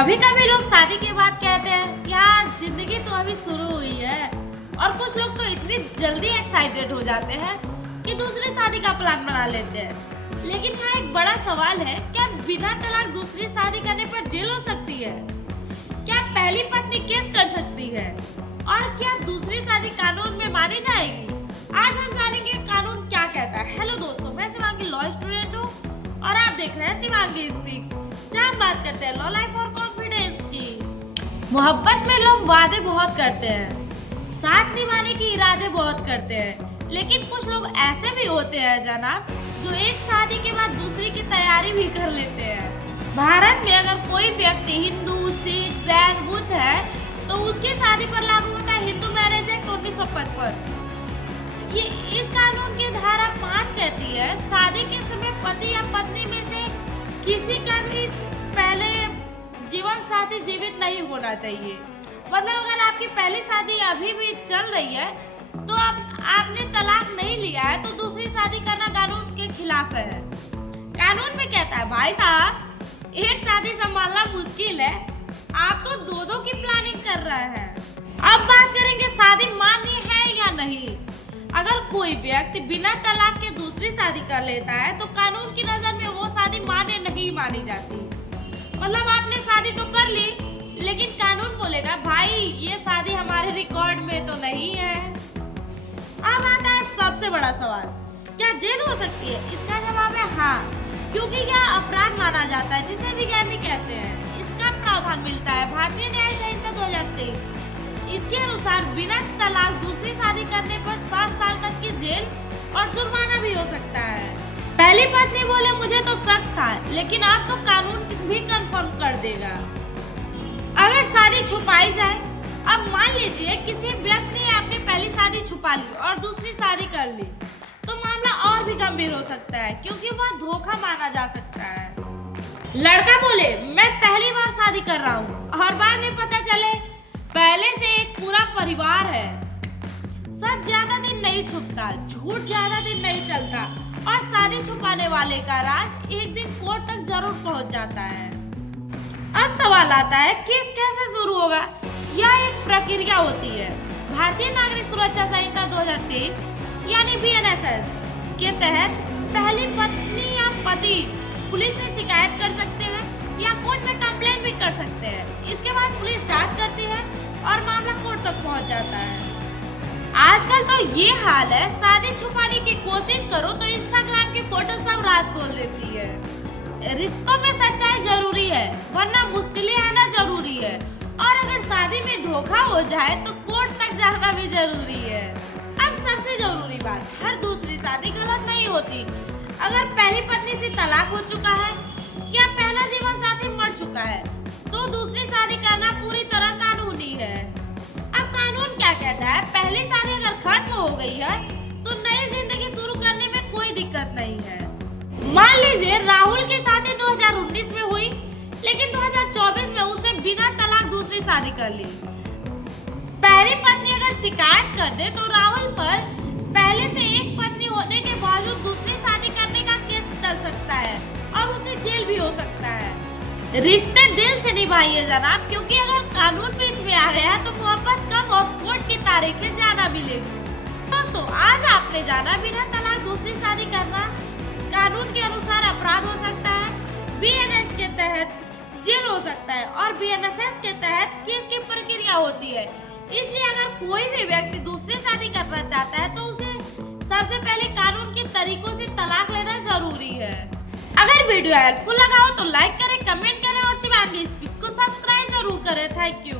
कभी कभी लोग शादी के बाद कहते हैं यार जिंदगी तो अभी शुरू हुई है, और कुछ लोग तो इतनी जल्दी एक्साइटेड हो जाते हैं कि दूसरी शादी का प्लान बना लेते हैं। लेकिन यहाँ एक बड़ा सवाल है, क्या बिना तलाक दूसरी शादी करने पर जेल हो सकती है? क्या पहली पत्नी केस कर सकती है? और क्या दूसरी शादी कानून में मानी जाएगी? आज हम जानेंगे कानून क्या कहता है। हेलो दोस्तों, मैं शिवांगी लॉ स्टूडेंट हूँ और आप देख रहे हैं शिवांगी स्पीक्स, जहाँ हम बात करते हैं लॉ, लाइफ और कॉन्फिडेंस की। मोहब्बत में लोग वादे बहुत करते हैं, साथ निभाने की इरादे बहुत करते हैं, लेकिन कुछ लोग ऐसे भी होते हैं जनाब जो एक शादी के बाद दूसरी की तैयारी भी कर लेते हैं। भारत में अगर कोई व्यक्ति हिंदू, सिख, जैन, बुद्ध है तो उसकी शादी पर लागू होता है हिंदू मैरिज एक्ट 1955। ये इस कानून की धारा 5 कहती है शादी के समय पति या पत्नी में से किसी का भी पहले जीवन साथी जीवित नहीं होना चाहिए। मतलब अगर आपकी पहली शादी अभी भी चल रही है तो आपने तलाक नहीं लिया है तो दूसरी शादी करना कानून के खिलाफ है। कानून में कहता है भाई साहब एक शादी संभालना मुश्किल है, आप तो दो की प्लानिंग कर रहे हैं। अब बात करेंगे शादी मान्य है या नहीं। अगर कोई व्यक्ति बिना तलाक के दूसरी शादी कर लेता है तो कानून की नजर में वो शादी मान्य नहीं मानी जाती। मतलब आपने शादी तो कर ली लेकिन कानून बोलेगा भाई ये शादी हमारे रिकॉर्ड में तो नहीं है। अब आता है सबसे बड़ा सवाल, क्या जेल हो सकती है? इसका जवाब है हाँ, क्योंकि यह अपराध माना जाता है जिसे वैज्ञानिक कहते हैं। इसका प्रावधान मिलता है भारतीय न्याय संहिता 2023। इसके अनुसार बिना तलाक दूसरी शादी करने पर 7 साल तक की जेल और जुर्माना भी हो सकता है। पहली पत्नी बोले मुझे तो शक था, लेकिन अब तो कानून भी कंफर्म कर देगा। अगर शादी छुपाई जाए, अब मान लीजिए किसी व्यक्ति ने अपनी पहली शादी छुपा ली और दूसरी शादी कर ली, तो मामला और भी गंभीर हो सकता है क्योंकि वह धोखा माना जा सकता है। लड़का बोले मैं पहली बार शादी कर रहा हूँ और बाद में पता चले पहले से एक पूरा परिवार है। सच ज्यादा दिन नहीं छुपता, झूठ ज्यादा दिन नहीं चलता और शादी छुपाने वाले का राज एक दिन कोर्ट तक जरूर पहुंच जाता है। अब सवाल आता है केस कैसे शुरू होगा? यह एक प्रक्रिया होती है। भारतीय नागरिक सुरक्षा संहिता 2023 यानी BNSS के तहत पहली पत्नी या पति पुलिस में शिकायत कर सकते हैं या कोर्ट में कंप्लेंट भी कर सकते हैं। इसके बाद पुलिस जांच करती है और मामला कोर्ट तक पहुंच जाता है। आजकल तो ये हाल है, शादी छुपाने की कोशिश करो तो इंस्टाग्राम की फोटो सब राज खोल लेती है। रिश्तों में सच्चाई जरूरी है वरना मुश्किलें आना जरूरी है, और अगर शादी में धोखा हो जाए तो कोर्ट तक जाना भी जरूरी है। अब सबसे जरूरी बात, हर दूसरी शादी गलत नहीं होती। अगर पहली पत्नी से तलाक हो चुका है या पहला जीवन साथी मर चुका है तो दूसरी शादी करना पूरी तरह कानूनी है। अब कानून क्या कहता है? पहली शादी अगर खत्म हो गई है तो नई जिंदगी शुरू करने में कोई दिक्कत नहीं है। मान लीजिए राहुल की शादी 2019 में हुई लेकिन 2024 में उसे बिना तलाक दूसरी शादी कर ली। पहली पत्नी अगर शिकायत कर दे तो राहुल पर पहले से एक पत्नी होने के बावजूद दूसरी शादी करने का केस चल सकता है और उसे जेल भी हो सकता है। रिश्ते दिल से निभाइए जनाब, क्योंकि अगर कानून बीच में आ गया तो मोहब्बत कम और कोर्ट की तारीखें ज्यादा मिलेगी। दोस्तों आज आपने जाना बिना तलाक दूसरी शादी करना कानून के अनुसार अपराध हो सकता है, BNS के तहत जेल हो सकता है और BNSS के तहत केस की प्रक्रिया होती है। इसलिए अगर कोई भी व्यक्ति दूसरी शादी करना चाहता है तो उसे सबसे पहले कानून के तरीकों से तलाक लेना जरूरी है। अगर वीडियो हेल्पफुल लगा हो तो लाइक करें, कमेंट करें और शिवांगी स्पीक्स को सब्सक्राइब जरूर करें। Thank you.